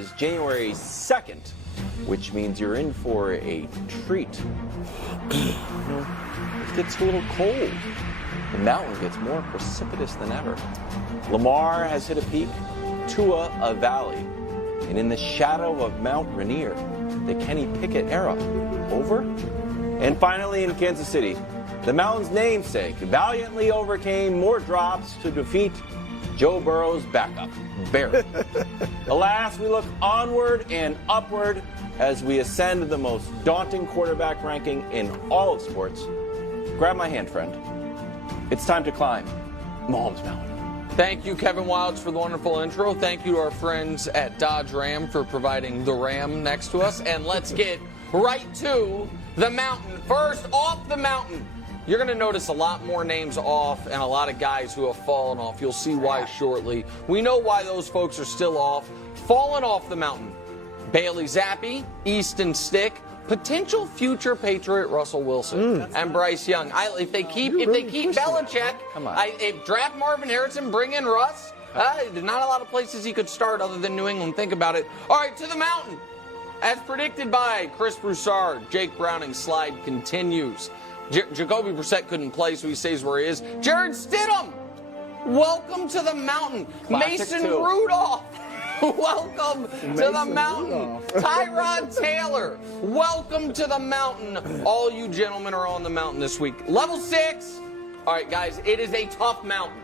is January 2nd, which means you're in for a treat. It gets a little cold. The mountain gets more precipitous than ever. Lamar has hit a peak, Tua a valley, and in the shadow of Mount Rainier, the Kenny Pickett era over. And finally in Kansas City, the mountain's namesake valiantly overcame more drops to defeat Joe Burrow's backup, Barry. Alas, we look onward and upward as we ascend the most daunting quarterback ranking in all of sports. Grab my hand, friend. It's time to climb Mahomes Mountain. Thank you, Kevin Wilds, for the wonderful intro. Thank you to our friends at Dodge Ram for providing the Ram next to us. And let's get right to the mountain. First, off the mountain. You're going to notice a lot more names off and a lot of guys who have fallen off. You'll see why shortly. We know why those folks are still off. Fallen off the mountain. Bailey Zappi, Easton Stick, potential future Patriot Russell Wilson, and Bryce Young. If they keep Belichick, if draft Marvin Harrison, bring in Russ. There's not a lot of places he could start other than New England. Think about it. All right, to the mountain. As predicted by Chris Broussard, Jake Browning's slide continues. Jacoby Brissett couldn't play, so he stays where he is. Jared Stidham, welcome to the mountain. Mason Rudolph, welcome to the mountain. Tyrod Taylor, welcome to the mountain. All you gentlemen are on the mountain this week. Level 6. All right, guys, it is a tough mountain.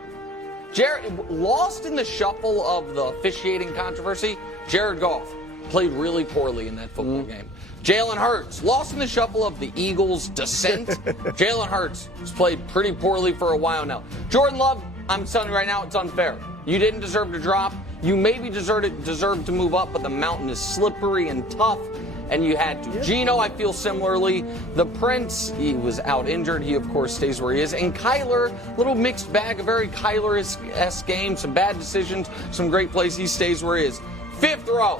Jared, lost in the shuffle of the officiating controversy, Jared Goff played really poorly in that football game. Jalen Hurts, lost in the shuffle of the Eagles' descent. Jalen Hurts has played pretty poorly for a while now. Jordan Love, I'm telling you right now, it's unfair. You didn't deserve to drop. You maybe deserved to move up, but the mountain is slippery and tough, and you had to. Geno, I feel similarly. The Prince, he was out injured. He, of course, stays where he is. And Kyler, little mixed bag, a very Kyler-esque game. Some bad decisions, some great plays. He stays where he is. 5th row.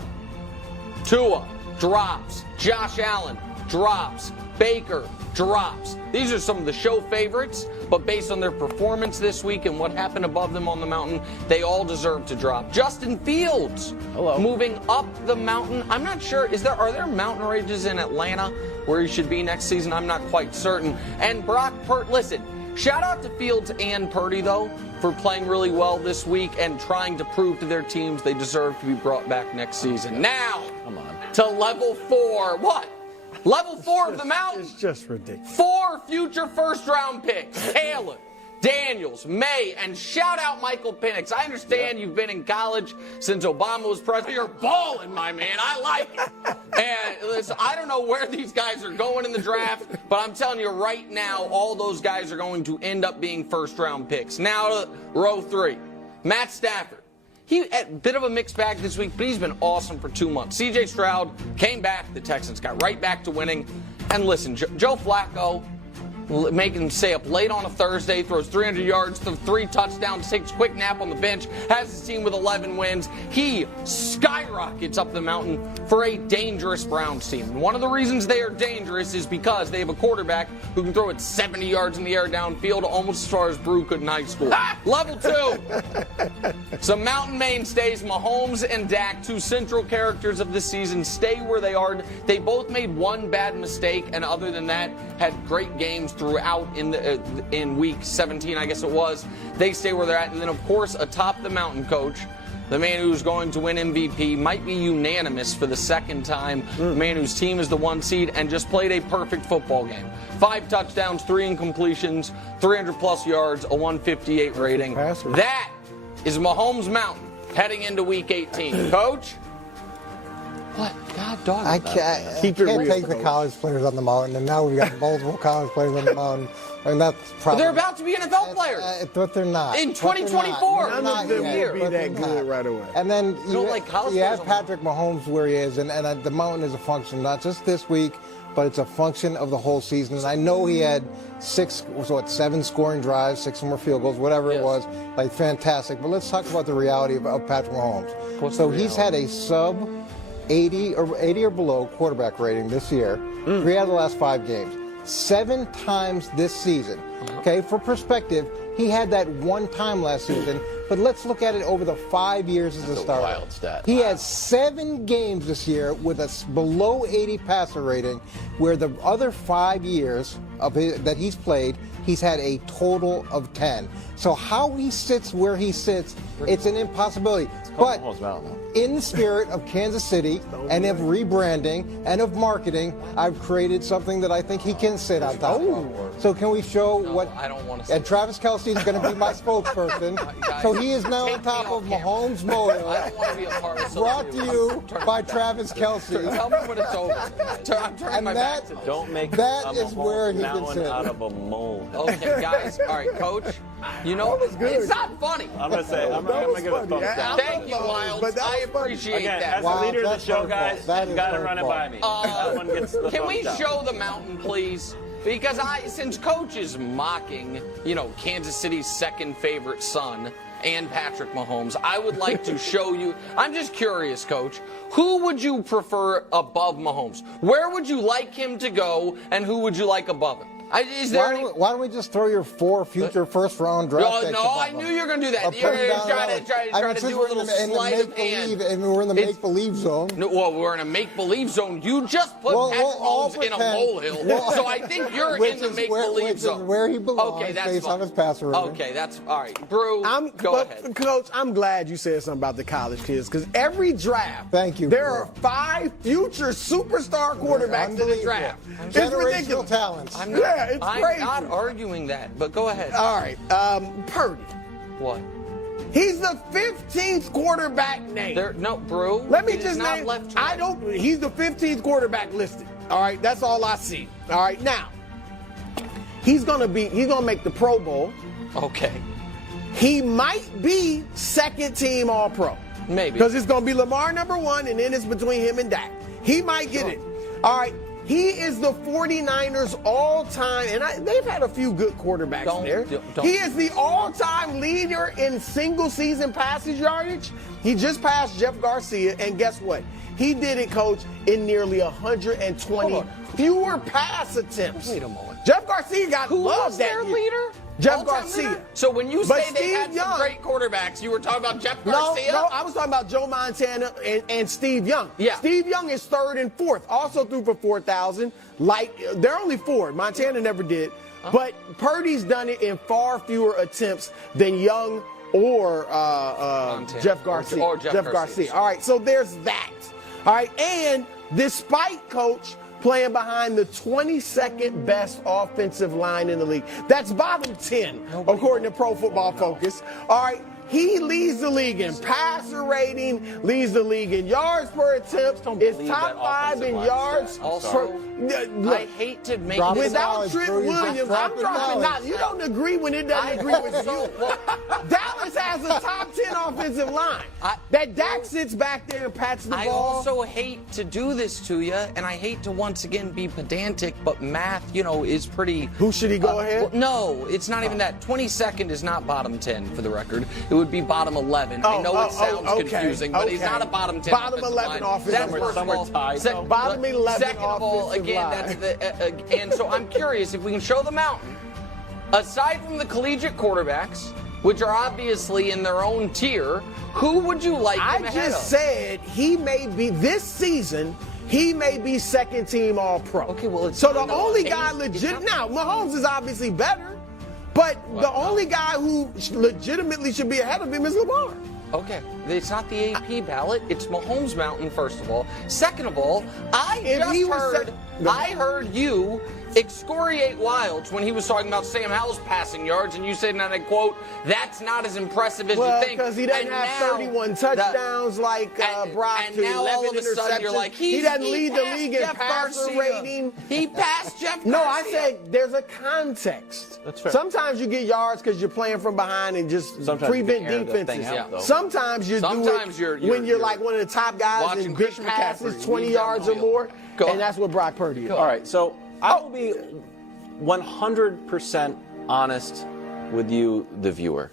Tua drops. Josh Allen drops. Baker drops. These are some of the show favorites, but based on their performance this week and what happened above them on the mountain, they all deserve to drop. Justin Fields, moving up the mountain. I'm not sure, are there mountain ranges in Atlanta where he should be next season? I'm not quite certain. And Brock Purdy, listen, shout out to Fields and Purdy, though, for playing really well this week and trying to prove to their teams they deserve to be brought back next season. Now, to level 4. What? Level 4 of the mountain. It's just ridiculous. 4 future first-round picks. Caleb, Daniels, May, and shout out Michael Penix. I understand you've been in college since Obama was president. You're balling, my man. I like it. And listen, I don't know where these guys are going in the draft, but I'm telling you right now, all those guys are going to end up being first-round picks. Now to row 3. Matt Stafford. He had a bit of a mixed bag this week, but he's been awesome for 2 months. C.J. Stroud came back. The Texans got right back to winning. And listen, Joe Flacco, making him stay up late on a Thursday, throws 300 yards, 3 touchdowns, takes a quick nap on the bench, has his team with 11 wins. He skyrockets up the mountain for a dangerous Browns team. And one of the reasons they are dangerous is because they have a quarterback who can throw it 70 yards in the air downfield, almost as far as Brew could in high school. Level 2. Some mountain mainstays, Mahomes and Dak, 2 central characters of this season, stay where they are. They both made one bad mistake, and other than that, had great games throughout in week 17, I guess it was. They stay where they're at. And then, of course, atop the mountain coach, the man who's going to win MVP, might be unanimous for the second time, the man whose team is the 1 seed and just played a perfect football game. 5 touchdowns, 3 incompletions, 300-plus yards, a 158 rating. That is Mahomes Mountain heading into week 18. Coach? What? God, dog. I can't take the college players on the mountain, and now we've got multiple college players on the mountain. I mean, that's probably. They're about to be NFL players. But they're not. In 2024. None of them will be that good right away. And then you have players Patrick Mahomes where he is, and the mountain is a function, not just this week, but it's a function of the whole season. And I know he had 7 scoring drives, 6 more field goals, whatever it was. Like, fantastic. But let's talk about the reality of Patrick Mahomes. So he's had a sub 80 or below quarterback rating this year, 3 out of the last 5 games. 7 times this season. Okay, for perspective, he had that one time last season But let's look at it over the 5 years as a That's a starter. wild stat. He has 7 games this year with a below 80 passer rating, where the other 5 years that he's played, he's had a total of 10. So how he sits where he sits, it's an impossibility. But in the spirit of Kansas City and of rebranding and of marketing, I've created something that I think he can sit on top of. So can we show what? I don't want to. And Travis Kelce is going to be my spokesperson. So he is now on top of Mahomes Moyo. I don't want to be a part of Brought to you by Travis Kelce. Tell me when it's over. I'm turning my back to this. Don't make That a is where he can mountain sit. out of a molehill. Okay, guys. All right, Coach. You know, it's not funny. I'm gonna say I'm gonna give it a thumbs down. Thank you, Wilds. I appreciate Again, that. as the leader of the that's show, her guys, fault. That you is gotta her run it fault. by me. That one gets the Can we thumbs down. show the mountain, please? Because since Coach is mocking, Kansas City's second favorite son and Patrick Mahomes, I would like to show you. I'm just curious, Coach. Who would you prefer above Mahomes? Where would you like him to go, and who would you like above him? Is there any? Why don't we just throw your 4 future first-round draft picks? No, I knew you were going to do that. Or You're put 'em going to down try to since do a we're little in the sleight of hand. make-believe, and we're in the make-believe zone. No, well, we're in a make-believe zone. You just put Well, Patrick we'll all Mahomes in a pretend. molehill, Well, so I think you're which in the is make-believe zone. Which is where he belongs, okay, that's based fine. on his passer rating. Okay, that's all right. Brew, go ahead. Coach, I'm glad you said something about the college kids, because every draft, Thank you, there Brew. are 5 future superstar quarterbacks in the Unbelievable. draft. It's Generational ridiculous. talents. I'm it's crazy. not arguing that, but go ahead. All right, Purdy. What? He's the 15th quarterback named. No, Brew. Let me it is just not name. left. I don't. He's the 15th quarterback listed. All right, that's all I see. All right, now he's gonna make the Pro Bowl. Okay. He might be second team All Pro. Maybe. Because it's going to be Lamar #1, and then it's between him and Dak. He might get it. All right. He is the 49ers all-time, and they've had a few good quarterbacks there. He is the all-time leader in single-season passage yardage. He just passed Jeff Garcia, and guess what? He did it, Coach, in nearly 120 fewer pass attempts. Wait a moment. Jeff Garcia got Who loved was that their year. leader? Jeff All-time Garcia. leader? So when you But say they had Steve some Young- great quarterbacks, you were talking about Jeff Garcia? No, I was talking about Joe Montana and Steve Young. Yeah. Steve Young is 3rd and 4th, also threw for 4,000. They're only 4. Montana never did. But Purdy's done it in far fewer attempts than Young or Jeff Garcia. Or Jeff Garcia. All right, so there's that. All right, and despite, Coach, playing behind the 22nd best offensive line in the league. That's bottom 10, according to Pro Football Focus. All right, he leads the league in passer rating, leads the league in yards per attempt. It's top 5 in yards. Also, I hate to make Drop this it Without knowledge, Trent Drew. You're Williams, I'm dropping dropping knowledge. out. You don't agree when it doesn't agree with you. Dallas has a top 10 offensive line. That Dak sits back there and pats the I ball. also hate to do this to you, and I hate to once again be pedantic, but math, is pretty. Who should he go ahead? Well, no, it's not even that. 22nd is not bottom 10 for the record. It would be bottom 11. I know it sounds confusing, but he's not a bottom 10. Bottom offensive 11 line. offensive That's line. first of all. Some Bottom 11 Second of all, offensive again, line. that's the. And so I'm curious if we can show the mountain. Aside from the collegiate quarterbacks, which are obviously in their own tier, who would you like him I ahead just of? said he may be this season. He may be second team All Pro. Okay, well, it's so the not only okay. guy legit now Mahomes is obviously better, but the only guy who legitimately should be ahead of him is Lamar. Okay, it's not the AP ballot. It's Mahomes Mountain, first of all. Second of all, I heard you excoriate Wilds when he was talking about Sam Howell's passing yards, and you said, and I quote, "That's not as impressive as Well, you think." because he doesn't have 31 touchdowns like Brock and to now 11 all of a sudden you're interceptions. like, he doesn't lead the passed league in Jeff passer Garcia. rating. He passed Jeff No, I Garcia. said there's a context. That's fair. Sometimes you get yards because you're playing from behind and just Sometimes you prevent can air the thing defenses. out, though. Sometimes you Sometimes do it you're when you're like one of the top guys watching and big Christian passes, McCaffrey 20 lead down yards the or field. more, Go and on. that's what Brock Purdy is. All right, so I will be 100% honest with you, the viewer.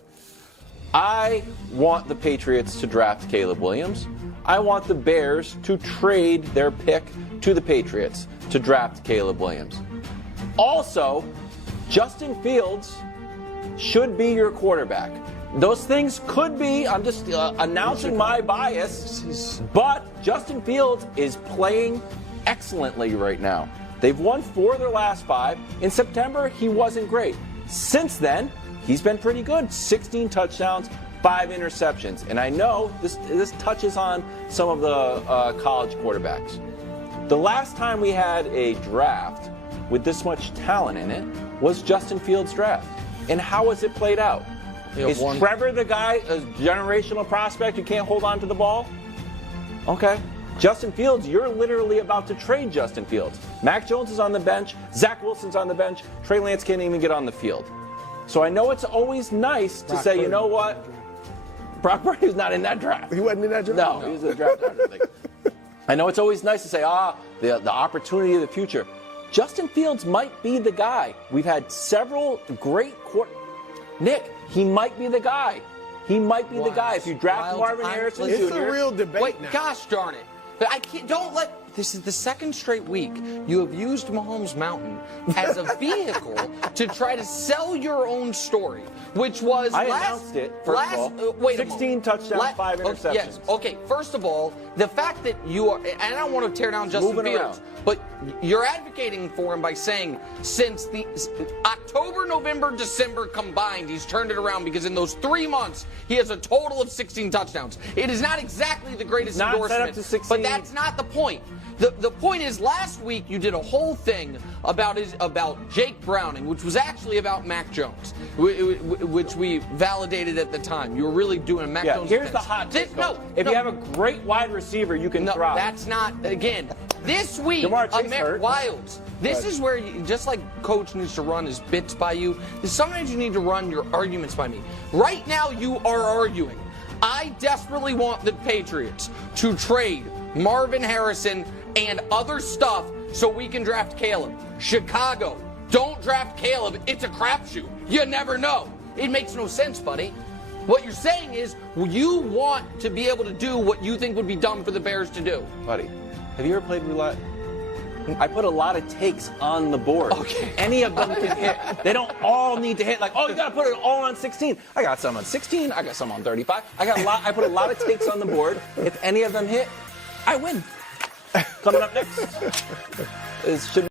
I want the Patriots to draft Caleb Williams. I want the Bears to trade their pick to the Patriots to draft Caleb Williams. Also, Justin Fields should be your quarterback. those things could be, I'm just announcing my bias, but Justin Fields is playing excellently right now. They've won 4 of their last 5. In September, he wasn't great. Since then, he's been pretty good. 16 touchdowns, 5 interceptions. And I know this touches on some of the college quarterbacks. The last time we had a draft with this much talent in it was Justin Fields' draft. And how has it played out? Is Trevor the guy, a generational prospect who can't hold on to the ball? Okay. Justin Fields, you're literally about to trade Justin Fields. Mac Jones is on the bench. Zach Wilson's on the bench. Trey Lance can't even get on the field. So I know it's always nice to say, you know what? Brock Purdy's not in that draft. He wasn't in that draft? No, he was in the draft. I know it's always nice to say, the opportunity of the future. Justin Fields might be the guy. We've had several great Nick, he might be the guy. He might be the guy. If you draft Marvin Harrison Jr. It's a real debate Wait, now. gosh darn it. But I can't, don't let, this is the second straight week you have used Mahomes Mountain as a vehicle to try to sell your own story, which was I announced it, first of all. Wait 16 touchdowns, 5 interceptions. Yes, okay, first of all, the fact that you are, and I don't want to tear down Justin Fields, but you're advocating for him by saying since the October, November, December combined, he's turned it around because in those 3 months, he has a total of 16 touchdowns. It is not exactly the greatest endorsement, set up to 16. but that's not the point. The point is, last week you did a whole thing about Jake Browning, which was actually about Mac Jones, which we validated at the time. You were really doing a Mac Jones. Here's the hot take. If you have a great wide receiver, you can thrive. That's not, again, this week, Wilds. This is where, just like Coach needs to run his bits by you, sometimes you need to run your arguments by me. Right now, you are arguing. I desperately want the Patriots to trade Marvin Harrison and other stuff so we can draft Caleb. Chicago, don't draft Caleb. It's a crapshoot. You never know. It makes no sense, buddy. What you're saying is you want to be able to do what you think would be dumb for the Bears to do. Buddy, have you ever played roulette? I put a lot of takes on the board. Okay. Any of them can hit. They don't all need to hit. Like, you got to put it all on 16. I got some on 16. I got some on 35. I put a lot of takes on the board. If any of them hit, I win. Coming up next, it should